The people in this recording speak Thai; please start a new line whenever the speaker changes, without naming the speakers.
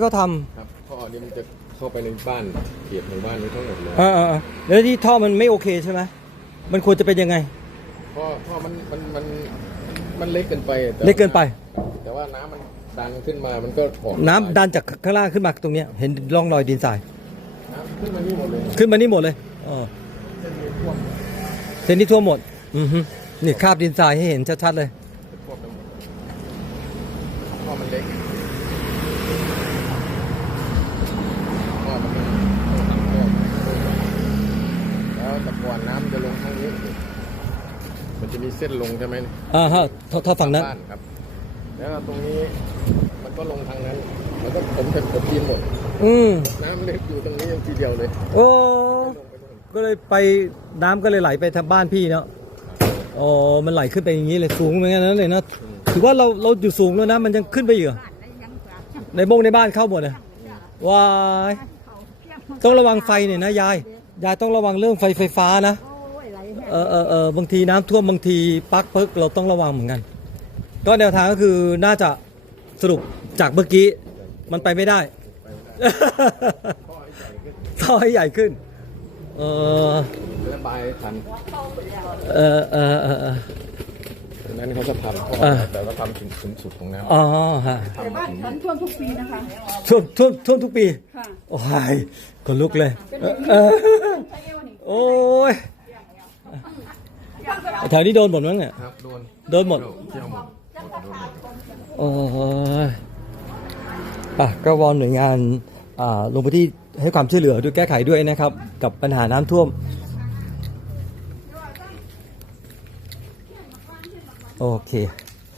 ก็ท
ครับท่อนี้มันจะเข้าไปในบ้านเขตหมู่บ้านนี้ทั้งหมดเลย
แล้วที่ท่อมันไม่โอเคใช่ไหมมันควรจะเป็นยังไง
ท่อมันเล็กเกินไปแต่ว่าน้ำมันดันขึ้นมามันก็ออก
น้ำดันจากข้างล่างขึ้นมาตรงเนี้ยเห็นร่องรอยดินทราย
น้ำขึ้นมานี่หมดเลย
เส้นนี้ทั่วหมดนี่คราบดินทรายให้เห็นชัดๆเลย
ท่อมันเล็กแล้วแต่ก่อนน้ำจะลงทางนี้มันจะมีเส้นลงใช่ไหม
ฮะท่อฝั่งนั้น
ครับแล้วตรงนี้มันก็ลงทางนั้นแล้วก็ผมเป็นกบดินหมดน้ำเล็กอยู่ตรงนี้อย่างทีเดียวเลย
โอ้ก็เลยไปน้ำก็เลยไหลไปทางบ้านพี่เนาะอ๋อมันไหลขึ้นไปอย่างนี้เลยสูงเหมือนกันนั่นเลยนะถือว่าเราอยู่สูงแล้วนะมันยังขึ้นไปอยู่ในบ้านเข้าหมดเลยว้ายต้องระวังไฟเนี่ยนะยายต้องระวังเรื่องไฟฟ้านะบางทีน้ำท่วมบางทีปลั๊กเพิกเราต้องระวังเหมือนกันก็แนวทางก็คือน่าจะสรุปจากเมื่อกี้มันไปไม่ได้ท่อให้ใหญ่ขึ้น
ระบายทันนั้นเขาจะทำแต่ก็ทำถึงสุดของน้ำ
แต่บ้านฉันท่วมทุกปีนะคะ
ท่วมทุกปีโอ้ยคนลุกเลยโอ้ยแถวนี้โดนหมดมั้งเนี่ยโดนหมดโอ้ยก็วอนหน่วยงานลงพื้นที่ให้ความช่วยเหลือด้วยแก้ไขด้วยนะครับกับปัญหาน้ำท่วมโอเค